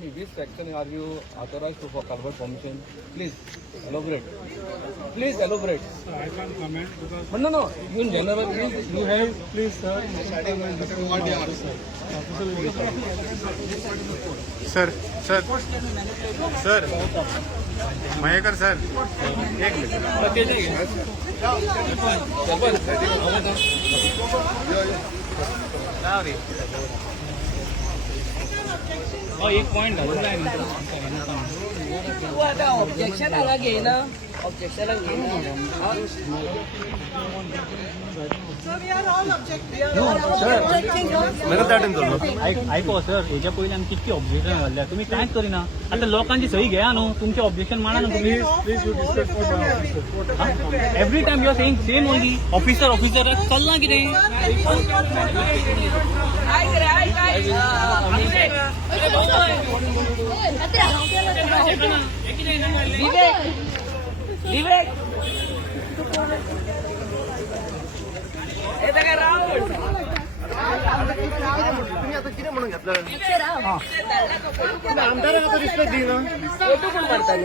me which section are you authorized to for culvert permission? Please elaborate. Please elaborate. So I can't comment because. But no. You in general, you have. Please, sir. Sir Mayekar sir एक एक point तू आता objection आला घे ना objection घे ना ऐको sir हेच्या पयलीं आमी कितकी ऑब्जेक्शन घाल्ल्या तुमी कांयच करिना आतां लोकांची सही घ्या न्हू तुमचे ऑब्जेक्शन माना न्हू तुमी Please, you discuss with my officer. Every time you are saying same only officer चलना कितें ऐक रे विवेक हे काय राहुल तुम्ही आता किती म्हणून घेतलं फोटो पण काढताय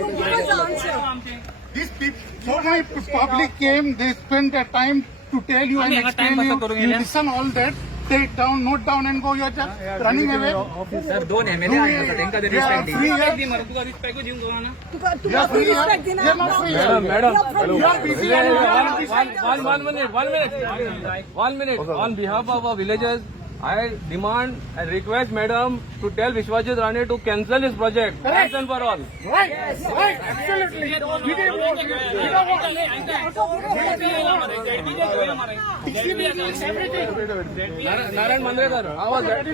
These people, so my public came, they spent their time to tell you and explain you. You listen all that, take down, note down and go. You're just running away. Sir दोन MLA आहेत त्यांका तरी Yeah, respect free, yeah. दी तुका respect देऊन गो ना You're free, yeah. You're not free. You are busy and you are busy. One minute. On behalf of our villagers, I demand and request Madam to tell Vishwajit Rane to cancel his project once and for all. Right, right, absolutely. Narayan Mandrekar, how was that?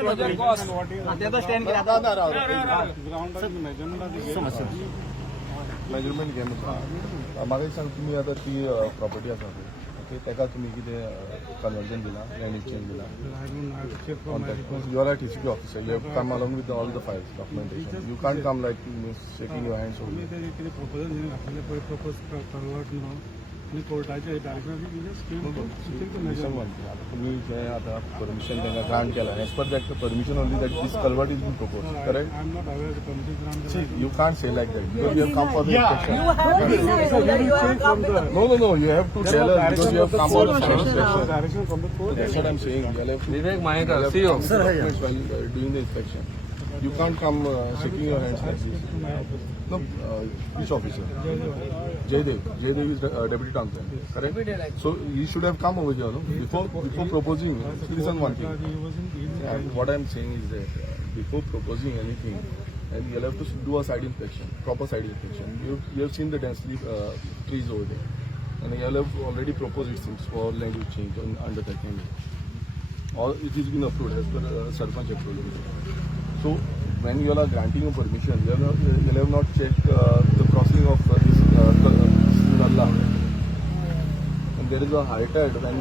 Project cost. Measurement घे म्हाका सांग तुमी आतां ती property आसा okay ताका तुमी कितें कन्वर्जन दिला लँड एक्सचेंज दिला you are TCP officer you have come along with all the files documentation you can't come like shaking your hands only कितें प्रपोजल दिलें घातलेलें पळय प्रपोज करवट न्हू आनी कोर्टाचे तुम्ही जे आता परमिशन त्यांना ग्रांट केला as per that permission only that this culvert is been propose correct I am not aware the committee you can't say like that because you have come for the inspection. No, you have to tell us because you have come for the inspection. direction from the court. That's what I'm saying. You'll have to Vivek Mahekar, see you. documents while doing the inspection. You can't come shaking your hands like this. No, which officer? Jaydev. Jaydev is deputy town planner, correct? So he should have come over here, no? Before proposing. Listen one thing. What I'm saying is that before proposing anything, and you'll have to do a side inspection, proper side inspection. You have seen the densely trees over there, and you'll have already proposed it seems for land use change under that name. Or it has been approved as per Sarpanch approval. So when you are granting a permission, you'll have not checked the crossing of this Nalla. And there is a high tide when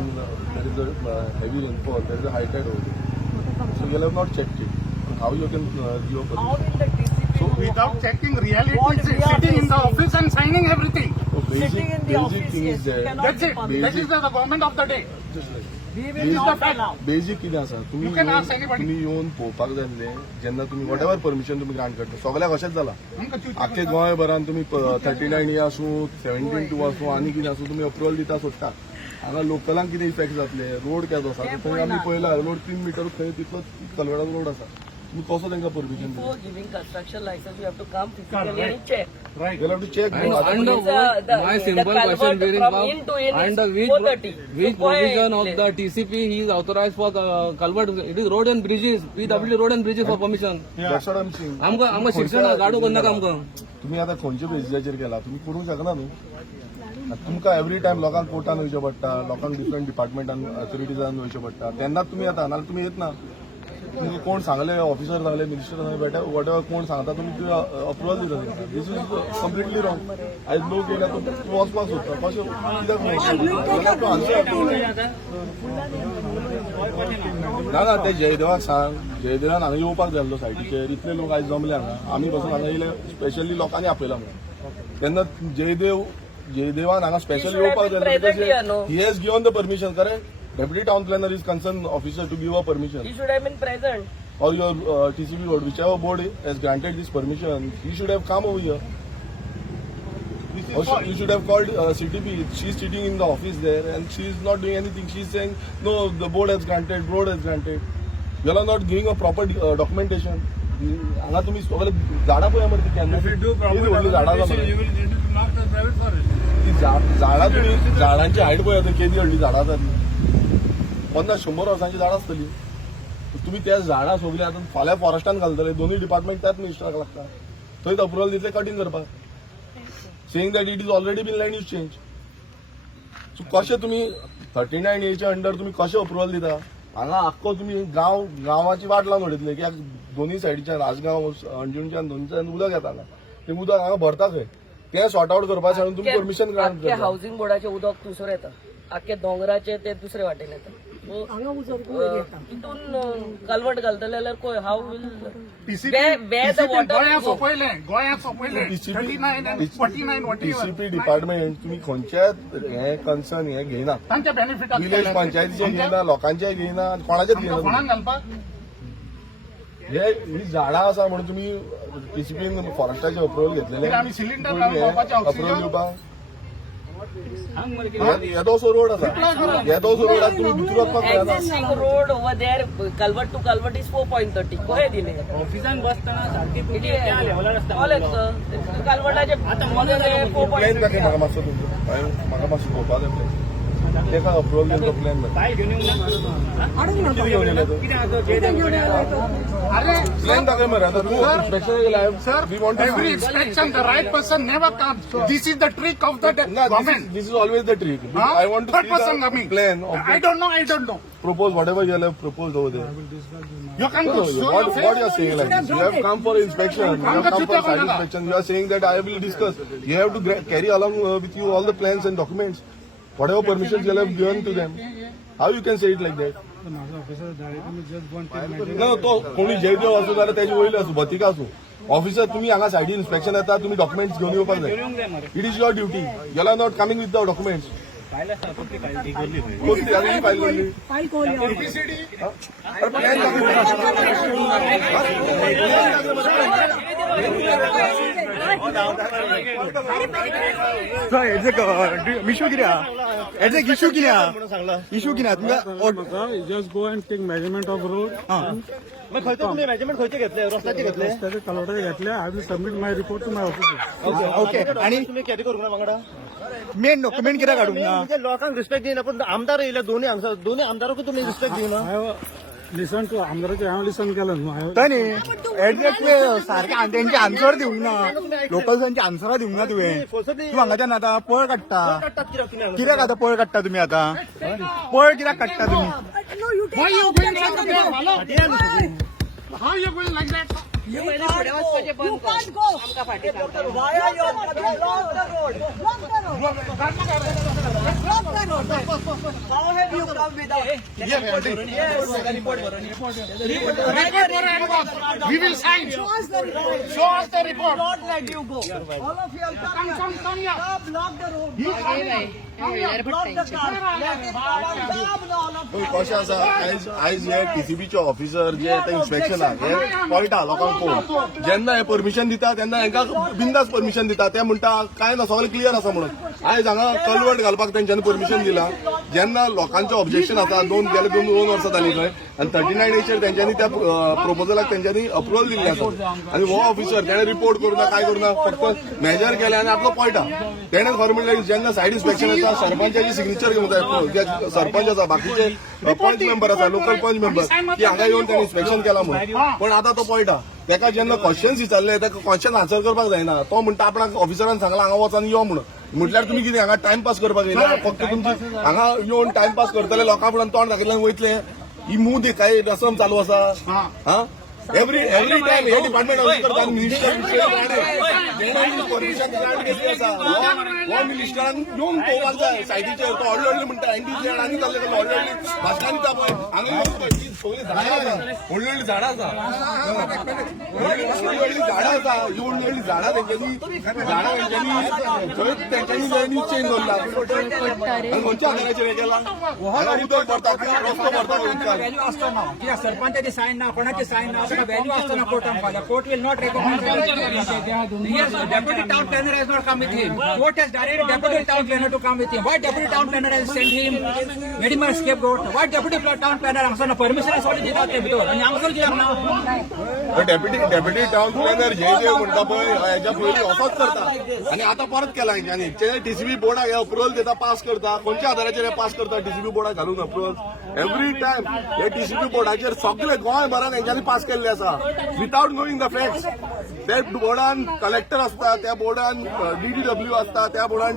there is a heavy rainfall. There is a high tide over there. So you'll have not checked it. How you can give a permission? So without checking reality, sitting in the office and signing everything. So basic thing is there. That's it. That is the government of the day. Basic कितें आसा तुम्ही You can ask anybody. तुम्ही येवन पळोवपाक जाय आसलें जेन्ना तुमी वॉट एवर परमिशन तुमी ग्रांट करता सगळ्याक अशेंच जाला आख्खे गोंयभरान तुमी 39A आसूं 17(2) आसूं आनी कितें आसूं तुमी अप्रुवल दिता सोडटा हांगा लोकलांक कितें इफेक्ट जातले रोड केदो आसा थंय आमी पळयला रोड 3 मीटर थंय तितलो कलवेडाचो रोड आसा तुम्ही कसो तांकां परमिशन दिता Before giving construction license, you have to come physically and check. Right. you'll have to check And under my simple question, under which provision of the TCP he is authorized for culvert? It is road and bridges, PW road and bridges for permission. That's what I'm saying. आमकां शिक्षण गाडो करनाका आमकां. तुम्ही आता खंयच्या बेसिसाचेर केला तुम्ही करूंक शकना न्हू तुमकां एवरी टायम लोकांक कोर्टान वयचें पडटा लोकांक डिफरंट डिपार्टमेंटान ऑथॉरिटीजान वयचें पडटा तेन्नाच तुमी येता नाल्यार तुमी येत ना तुमकां कोण सांगले ऑफिसर सांगले मिनिस्टर सांगले बेटा वॉट एवर कोण सांगता तुमी अप्रुवल दिता दीस इज कम्प्लिटली रॉंग आयज लोक येयला तूं वचपाक सोदता कशें कित्याक ना ते जयदेवाक सांग जयदेवान हांगा येवपाक जाय आसलो सायटीचेर इतले लोक आयज जमले हांगा आमी पासून हांगा येयले स्पेशली लोकांनी आपयला म्हणून तेन्ना जयदेवान हांगा स्पेशल येवपाक जाय he has given the permission correct deputy town planner is concern officer to give a permission He should have been present. or your TCP board, whichever board has granted this permission, he should have come over here. Or you should have called CTP. She's sitting in the office there and she's not doing anything. She's saying, no, the board has granted, board has granted. You are not giving a proper documentation. हांगा तुम्ही सगळे झाडां पळय मरे ती केन्ना व्हडली झाडां झाडां तुम्ही झाडांची हायट पळय केदी व्हडली झाडां आसा ती 50-100 वर्सांची झाडां आसतली तुम्ही त्या झाडां सगळी आतां फाल्यां फॉरेस्टान घालतले दोन्ही डिपार्टमेंट त्याच मिनिस्टराक लागता थंयच अप्रुवल दितले कटींग करपाक saying that it is already been land use change so कशें तुम्ही 39A अंडर तुम्ही कशें अप्रुवल दिता हांगा आख्खो तुम्ही गांवाची वाट लावन उडयतले कित्याक दोन्ही सायडीच्यान राजगांव अंजुणच्यान दोनच्यान उदक येता हांगा तें उदक हांगा भरता खंय तें सॉर्ट आउट करपा सांगून तुम्ही परमिशन ग्रांट आख्ख्या करता हाऊसिंग बोर्डाचे उदक दुसरें येता आख्खे दोंगराचे ते दुसरे वाटेन येता तितून कलवट घालतले जाल्यार कोय हाव विल गोंयांत सोपयलें 39 and 49 whatever. TCP डिपार्टमेंट तुम्ही खंयच्याच हे कन्सर्न हे घेयना तांच्या बेनिफिटाक विलेज पंचायतीचे घेयना लोकांचे घेयना कोणाचेच घेयना कोणाक घालपाक ही झाडां आसा म्हणून तुम्ही TCPन फॉरेस्टाचे अप्रुवल घेतलेले आमी सिलिंडर लावन वापरपाचे अप्रुवल ऑक्सिजन दिवपाक येदोसो रोड आसा येदोसो रोडाक तुम्ही भितर वचपाक मेळना existing road over there culvert to culvert is 4.30 कोहे दिले ऑफिसान बसताना सारखी तुमची त्या लेवलार आसता कलवटाचे प्लॅन दाखय म्हाका मातसो तुमचो म्हाका मातसो पळोवपाक जाय प्लॅन तेका अप्रुवल दिलो प्लॅन दाखय काय घेऊन येऊन कितें घेवन येयले तूं कितें आसा जे अरे प्लॅन दाखय मरे आतां तूं इन्स्पेक्शन केला Sir, we want every inspection, the right person never comes. This is the trick of the government. This is always the trick. Huh? I want to Third see person the coming. plan of I the don't know. propose whatever you have proposed over there. You can No, show your what face. you are saying like this? You have come for inspection. You have come for site inspection. You are saying that I will discuss. You have to carry along with you all the plans and documents. Whatever permissions you have given to them. How you can say it like that? No, तो कोणी जयदेव असो जाल्यार त्याची वयली असो भतिका असो officer तुम्ही हांगा सायडीन इन्स्पेक्शन येता तुम्ही डॉक्युमेंट्स घेवन येवपाक जाय it is your duty you are not coming with the documents file आसा कसली फायल केल्ली कोणती आधी फायल केली इशू कित्याक तुमकां just go and take measurement of road. खंयचे तुमी मेजरमेंट खंयचे घेतले रस्त्याचे घेतले रस्त्याचे कलवटाचे घेतले. I will submit my report to my officer. Okay आणि तुम्ही कॅरी करूंक ना वांगडा मेन डॉक्युमेंट कित्याक काडूंक ना म्हणजे लोकांक रिस्पेक्ट दिना पण आमदार येयले दोन्ही आमदारांकूय तुम्ही रिस्पेक्ट दिना I have listened to आमदाराचे हांव लिसन केलं न्हू. I have- न्ही एक्झॅक्टली सारखे तेंचे आन्सर दिवंक ना लोकल्सांची आन्सरां दिवंक ना तुवें तूं हांगाच्यान आतां पळ काडटा कित्याक आतां पळ काडटा तुमी आतां पळ कित्याक काडटा तुमी Why you going like that? Hello? How you going like that? You can't go. Why are you block the road? Block the road. Block the road. How have you come without? We will sign. Show us the report. Show us the report. Not let you go. All of you will come here. Block the road. Block the car. Let it come down. All of you. कशें आसा आयज हे TCPचे officer जे आतां इन्स्पेक्शनाक हे पळयता लोकांक पळोवन जेन्ना हे परमिशन दिता तेन्ना हांकां बिंदास परमिशन दिता ते म्हणटा काय ना सगळें क्लियर आसा म्हणून आयज हांगा कलवट घालपाक तेंच्यांनी परमिशन दिला जेन्ना लोकांचें ऑब्जेक्शन आसा दोन वर्सां जालीं खंय आनी 39A तेंच्यांनी त्या प्रोपोजलाक तेंच्यांनी अप्रुवल दिल्लें आसा आनी हो ऑफिसर तेणें रिपोर्ट करूना काय करूना फक्त मेजर केलें आनी आपलो पळयटा तेणें खरें म्हणलें जेन्ना सायड इन्स्पेक्शन येता सरपंचाची सिग्नेचर घेवंक जाय जे सरपंच आसा बाकीचे पंच मेंबर आसा लोकल पंच मेंबर की हांगा येवन तेणें इन्स्पेक्शन केलां म्हणून पण आतां तो पळयटा तेका जेन्ना क्वेश्चन्स विचारले तेका क्वेश्चन आन्सर करपाक जायना तो म्हणटा आपणाक ऑफिसरान सांगला हांगा वचून यो म्हणून म्हटल्यार तुमी कितें हांगा टायमपास करपाक येयला फक्त तुमची हांगा येवन टायमपास करतले लोकां फुड्यान तोंड दाखयल्यान वयतले ही मूद काय रसम चालू आसा हा एव्हरी टाइम हे डिपार्टमेंट करता मिनिस्टर परमिशन ग्रांट घेतली आसा हो मिनिस्टरान येवन पळोवपाक जाय सायडीचेर तो व्हडले म्हणटा एनडीसी आनी जाल्ले व्हडली भाशणां दिता पळय हांगा सगळीं झाडां आसा व्हडली झाडां आसा व्हडली झाडां आसा ही व्हडली झाडां तेंच्यांनी झाडां तेंच्यांनी थंय तेंच्यांनी न्यूज चेंज दवरला आनी खंयच्या आधाराचेर हे केला उदक भरता रस्तो भरता उदकान व्हॅल्यू असतो ना किंवा सरपंचाची सायन ना कोणाची सायन ना त्याला व्हॅल्यू असतो ना कोर्टान फाल्यां court will not recognise deputy town planner has not come with him court has direct deputy town planner to come with him why deputy town planner has send him मेडिमल स्केप road why deputy town planner हांगसर permission आसा दितात ते भितर आनी हांगसर कित्याक ना डेप्युटी टाउन प्लॅनर जे म्हणटा पळय हेच्या पयलीं असोच करता आनी आतां परत केला हेंच्यांनी टीसीबी बोर्डाक हे अप्रुवल दिता पास करता खंयच्या आधाराचेर हे पास करता टीसीबी बोर्डाक घालून अप्रुवल एव्हरी टायम हे टीसीबी बोर्डाचेर सगळे गोंयभरान हेंच्यांनी पास केल्ले आसा विथआउट नोईंग द फॅक्ट्स त्या बोर्डान कलेक्टर आसता त्या बोर्डान DDW आसता त्या बोर्डान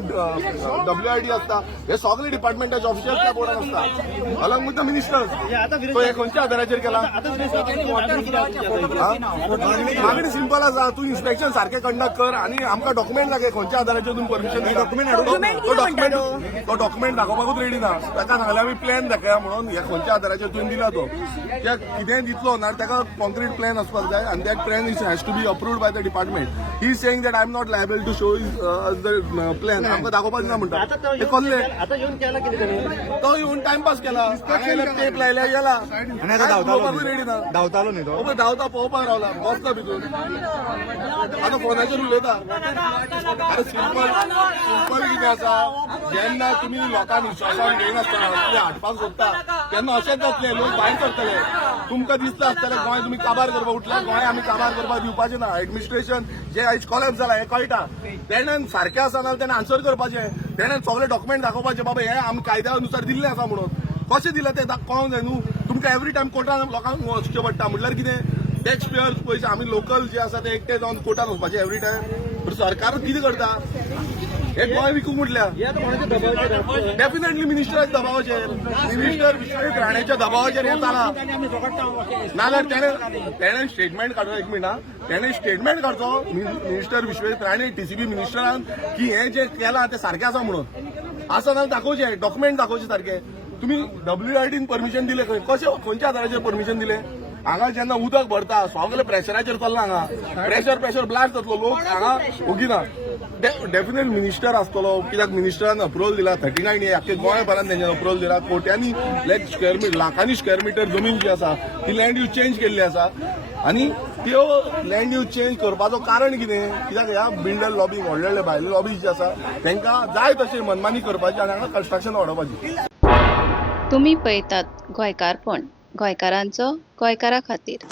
WID आसता हे सगळे डिपार्टमेंटाचे ऑफिसर्स त्या बोर्डान आसता अलॉंग विथ द मिनिस्टर्स तो हे खंयच्या आधाराचेर केला मागणी सिंपल आसा तूं इन्स्पेक्शन सारखें कंडक्ट कर आनी आमकां डॉक्युमेंट दाखय खंयच्या आधाराचेर तुमी परमिशन तो डॉक्युमेंट दाखोवपाकूच रेडी ना ताका सांगलें आमी प्लॅन दाखया म्हणून हे खंयच्या आधाराचेर तुवें दिला तो त्या कितेंय दितलो ना ताका कॉन्क्रीट प्लॅन आसपाक जाय आनी that plan has to be approved by the department he is saying that I am not liable to show the plan आमकां दाखोवपाक ना म्हणटा ते कसले तो येवन टायमपास केला टेप लायल्या गेला आनी आतां धांवतालो रेडी ना धांवतालो न्ही तो धांवता पळोवपाक रावला बसता भितून आतां फोनाचेर उलयता आतां सिंपल कितें आसा जेन्ना तुमी लोकांक विश्वासान घेयनासतना कितें हाडपाक सोदता तेन्ना अशेंच जातलें लोक भायर सरतले तुमकां दिसता आसतलें गोंय तुमी काबार करपाक उठल्या गोंय आमी काबार करपाक दिवपाचें ना एडमिनिस्ट्रेशन जे आयज कॉलेज जाला हें कळटा तेणेन सारकें आसा नाल्यार तेणें आन्सर करपाचें तेणेन सगळे डॉक्युमेंट दाखोवपाचे बाबा हें आमी कायद्या अनुसार दिल्लें आसा म्हणून कशें दिलें तें कळोंक जाय न्हू तुमकां एवरी टायम कोर्टान लोकांक वचचें पडटा म्हटल्यार कितें टॅक्स पेयर्स पयशे आमी लोकल जे आसा ते एकटे जावन कोर्टान वचपाचे एवरी टायम सरकार कितें करता हे गोंय विकूंक म्हटल्या डेफिनेटली मिनिस्टराच्या दबावाचेर मिनिस्टर विश्वेश राणेच्या दबावाचेर हे जाला नाल्यार तेणें स्टेटमेंट काडचो एक मिनिट तेणें स्टेटमेंट काडचो मिनिस्टर विश्वेश राणे टीसीबी मिनिस्टरान की हे जे केलां तें सारकें आसा म्हणून आसा नाल्यार दाखोवचें डॉक्युमेंट दाखोवचें सारकें तुमी WIDन परमिशन दिलें कशें खंयच्या आधाराचेर परमिशन दिलें हांगा जेन्ना उदक भरता सगळे प्रेशराचेर चल्ला हांगा प्रेशर ब्लास्ट जातलो लोक हांगा ओगिना डेफिनेट मिनिस्टर आसतलो कित्याक मिनिस्टरान अप्रुवल दिला 39 आख्खे गोंयभरान तेंच्यान अप्रुवल दिला कोट्यांनी लाखांनी स्क्वेअर मिटर जमीन जी आसा ती लँड यूज चेंज केल्ली आसा आनी त्यो लँड यूज चेंज करपाचो कारण कितें कित्याक ह्या बिल्डर लॉबी व्हडले भायले लॉबी जी आसा तांकां जाय तशें मनमानी करपाची आनी हांगा कन्स्ट्रक्शन वाडोवपाची तुम्ही पळयतात गोंयकारपण गोंयकारांचो गोंयकारा खातीर.